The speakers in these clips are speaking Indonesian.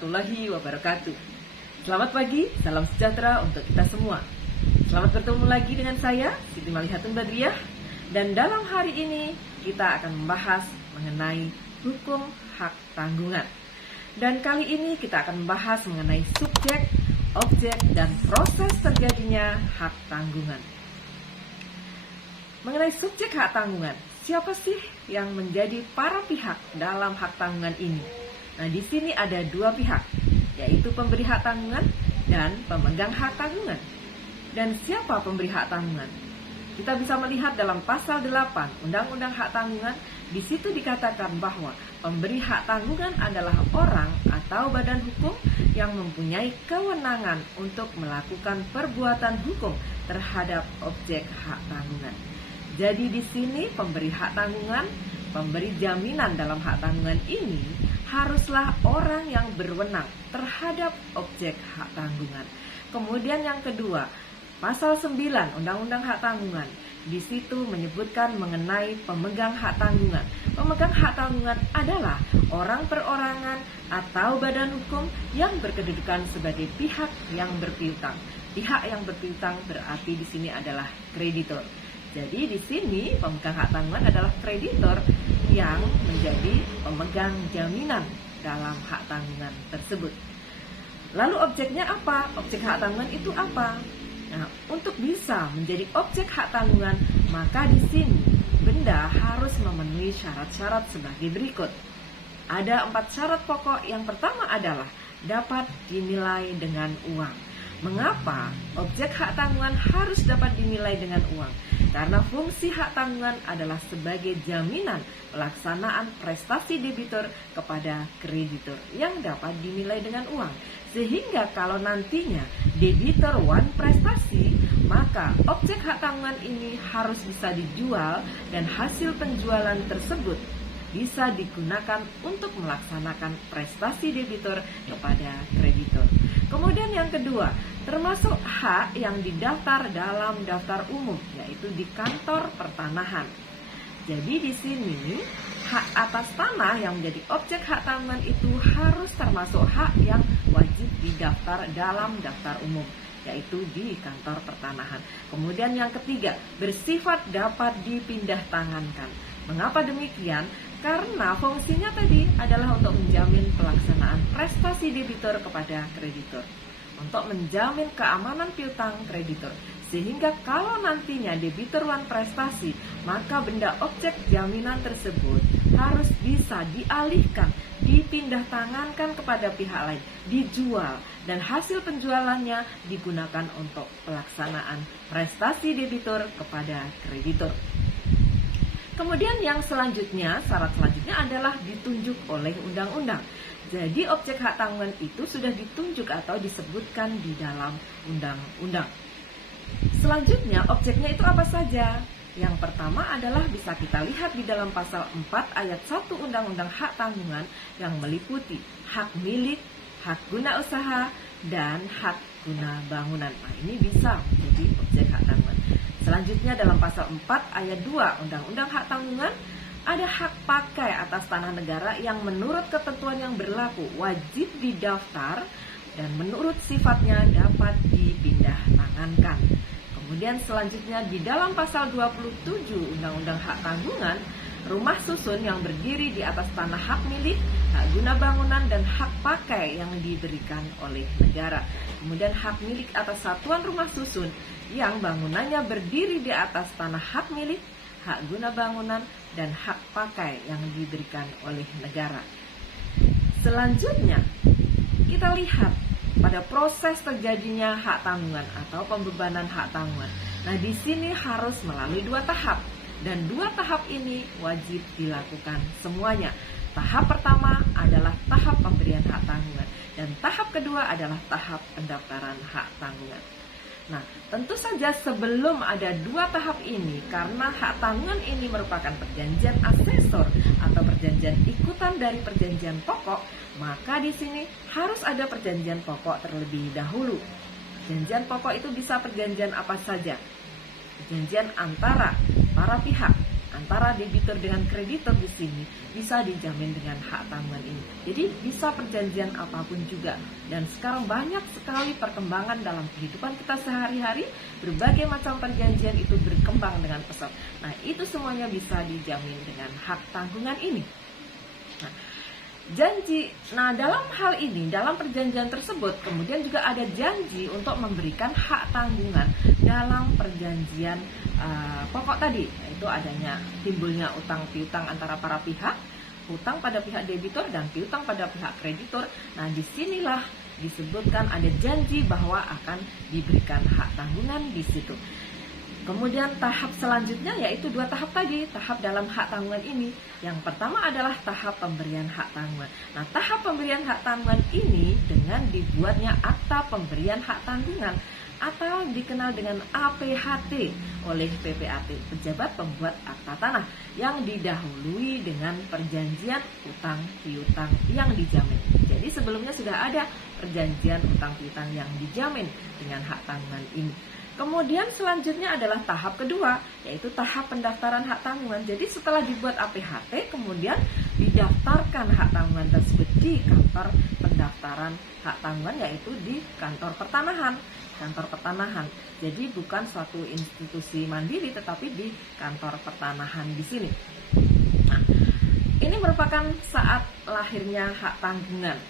warahmatullahi wabarakatuh. Selamat pagi, salam sejahtera untuk kita semua. Selamat bertemu lagi dengan saya, Siti Malihatun Badriah. Dan dalam hari ini kita akan membahas mengenai hukum hak tanggungan. Dan kali ini kita akan membahas mengenai subjek, objek, dan proses terjadinya hak tanggungan. Mengenai subjek hak tanggungan, siapa sih yang menjadi para pihak dalam hak tanggungan ini? Nah, di sini ada dua pihak, yaitu pemberi hak tanggungan dan pemegang hak tanggungan. Dan siapa pemberi hak tanggungan? Kita bisa melihat dalam pasal 8 Undang-Undang Hak Tanggungan. Di situ dikatakan bahwa pemberi hak tanggungan adalah orang atau badan hukum yang mempunyai kewenangan untuk melakukan perbuatan hukum terhadap objek hak tanggungan. Jadi di sini pemberi hak tanggungan, pemberi jaminan dalam hak tanggungan ini haruslah orang yang berwenang terhadap objek hak tanggungan. Kemudian yang kedua, pasal 9 Undang-Undang Hak Tanggungan. Di situ menyebutkan mengenai pemegang hak tanggungan. Pemegang hak tanggungan adalah orang perorangan atau badan hukum yang berkedudukan sebagai pihak yang berpiutang. Pihak yang berpiutang berarti di sini adalah kreditor. Jadi di sini pemegang hak tanggungan adalah kreditor yang menjadi pemegang jaminan dalam hak tanggungan tersebut. Lalu objeknya apa? Objek hak tanggungan itu apa? Nah, untuk bisa menjadi objek hak tanggungan, maka di sini benda harus memenuhi syarat-syarat sebagai berikut. Ada 4 syarat pokok. Yang pertama adalah dapat dinilai dengan uang. Mengapa objek hak tanggungan harus dapat dinilai dengan uang? Karena fungsi hak tanggungan adalah sebagai jaminan pelaksanaan prestasi debitur kepada kreditur yang dapat dinilai dengan uang. Sehingga kalau nantinya debitur wan prestasi, maka objek hak tanggungan ini harus bisa dijual dan hasil penjualan tersebut bisa digunakan untuk melaksanakan prestasi debitur kepada kreditur. Kemudian yang kedua, termasuk hak yang didaftar dalam daftar umum, yaitu di kantor pertanahan. Jadi di sini hak atas tanah yang menjadi objek hak tanggungan itu harus termasuk hak yang wajib didaftar dalam daftar umum, yaitu di kantor pertanahan. Kemudian yang ketiga, bersifat dapat dipindah tangankan. Mengapa demikian? Karena fungsinya tadi adalah untuk menjamin pelaksanaan prestasi debitur kepada kreditur, untuk menjamin keamanan piutang kreditur. Sehingga kalau nantinya debitur wan prestasi, maka benda objek jaminan tersebut harus bisa dialihkan, dipindah tangankan kepada pihak lain, dijual, dan hasil penjualannya digunakan untuk pelaksanaan prestasi debitur kepada kreditur. Kemudian yang selanjutnya, syarat selanjutnya adalah ditunjuk oleh undang-undang. Jadi objek hak tanggungan itu sudah ditunjuk atau disebutkan di dalam undang-undang. Selanjutnya, objeknya itu apa saja? Yang pertama adalah bisa kita lihat di dalam pasal 4 ayat 1 Undang-Undang Hak Tanggungan yang meliputi hak milik, hak guna usaha, dan hak guna bangunan. Nah, ini bisa menjadi objek hak tanggungan. Selanjutnya dalam pasal 4 ayat 2 Undang-Undang Hak Tanggungan ada hak pakai atas tanah negara yang menurut ketentuan yang berlaku wajib didaftar dan menurut sifatnya dapat dipindah tangankan. Kemudian selanjutnya di dalam pasal 27 Undang-Undang Hak Tanggungan, rumah susun yang berdiri di atas tanah hak milik, hak guna bangunan, dan hak pakai yang diberikan oleh negara. Kemudian hak milik atas satuan rumah susun yang bangunannya berdiri di atas tanah hak milik, hak guna bangunan, dan hak pakai yang diberikan oleh negara. Selanjutnya, kita lihat pada proses terjadinya hak tanggungan atau pembebanan hak tanggungan. Nah, di sini harus melalui 2 tahap. Dan 2 tahap ini wajib dilakukan semuanya. Tahap pertama adalah tahap pemberian hak tanggungan. Dan tahap kedua adalah tahap pendaftaran hak tanggungan. Nah, tentu saja sebelum ada 2 tahap ini, karena hak tanggungan ini merupakan perjanjian asesor atau perjanjian ikutan dari perjanjian pokok, maka di sini harus ada perjanjian pokok terlebih dahulu. Perjanjian pokok itu bisa perjanjian apa saja? Perjanjian antara para pihak antara debitur dengan kreditur di sini bisa dijamin dengan hak tanggungan ini. Jadi bisa perjanjian apapun juga. Dan sekarang banyak sekali perkembangan dalam kehidupan kita sehari-hari, berbagai macam perjanjian itu berkembang dengan pesat. Nah, itu semuanya bisa dijamin dengan hak tanggungan ini. Nah, dalam hal ini, dalam perjanjian tersebut, kemudian juga ada janji untuk memberikan hak tanggungan dalam perjanjian pokok tadi, yaitu adanya timbulnya utang piutang antara para pihak, hutang pada pihak debitur dan piutang pada pihak kreditur. Nah, disinilah disebutkan ada janji bahwa akan diberikan hak tanggungan di situ. Kemudian tahap selanjutnya yaitu 2 tahap tadi, tahap dalam hak tanggungan ini. Yang pertama adalah tahap pemberian hak tanggungan. Nah, tahap pemberian hak tanggungan ini dengan dibuatnya akta pemberian hak tanggungan atau dikenal dengan APHT oleh PPAT, Pejabat Pembuat Akta Tanah, yang didahului dengan perjanjian utang piutang yang dijamin. Jadi sebelumnya sudah ada perjanjian utang piutang yang dijamin dengan hak tanggungan ini. Kemudian selanjutnya adalah tahap kedua, yaitu tahap pendaftaran hak tanggungan. Jadi setelah dibuat APHT, kemudian didaftarkan hak tanggungan tersebut di kantor pendaftaran hak tanggungan, yaitu di kantor pertanahan. Kantor pertanahan. Jadi bukan suatu institusi mandiri, tetapi di kantor pertanahan di sini. Nah, ini merupakan saat lahirnya hak tanggungan.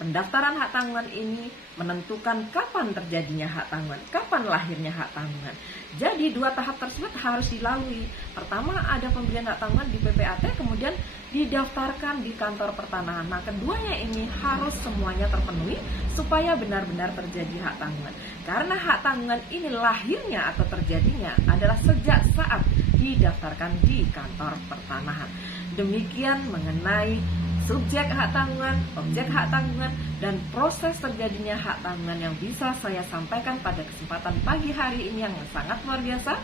Pendaftaran hak tanggungan ini menentukan kapan terjadinya hak tanggungan, kapan lahirnya hak tanggungan. Jadi 2 tahap tersebut harus dilalui. Pertama ada pemberian hak tanggungan di PPAT, kemudian didaftarkan di kantor pertanahan. Nah, keduanya ini harus semuanya terpenuhi supaya benar-benar terjadi hak tanggungan. Karena hak tanggungan ini lahirnya atau terjadinya adalah sejak saat didaftarkan di kantor pertanahan. Demikian mengenai subjek hak tanggungan, objek hak tanggungan, dan proses terjadinya hak tanggungan yang bisa saya sampaikan pada kesempatan pagi hari ini yang sangat luar biasa,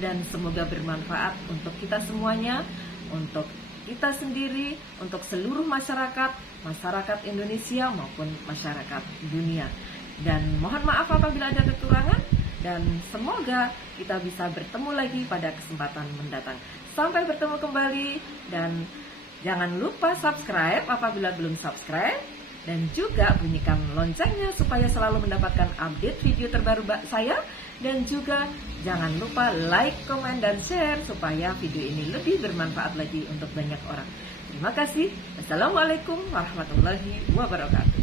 dan semoga bermanfaat untuk kita semuanya, untuk kita sendiri, untuk seluruh masyarakat Indonesia maupun masyarakat dunia. Dan mohon maaf apabila ada kekurangan, dan semoga kita bisa bertemu lagi pada kesempatan mendatang. Sampai bertemu kembali, dan jangan lupa subscribe apabila belum subscribe, dan juga bunyikan loncengnya supaya selalu mendapatkan update video terbaru saya. Dan juga jangan lupa like, komen, dan share supaya video ini lebih bermanfaat lagi untuk banyak orang. Terima kasih. Assalamualaikum warahmatullahi wabarakatuh.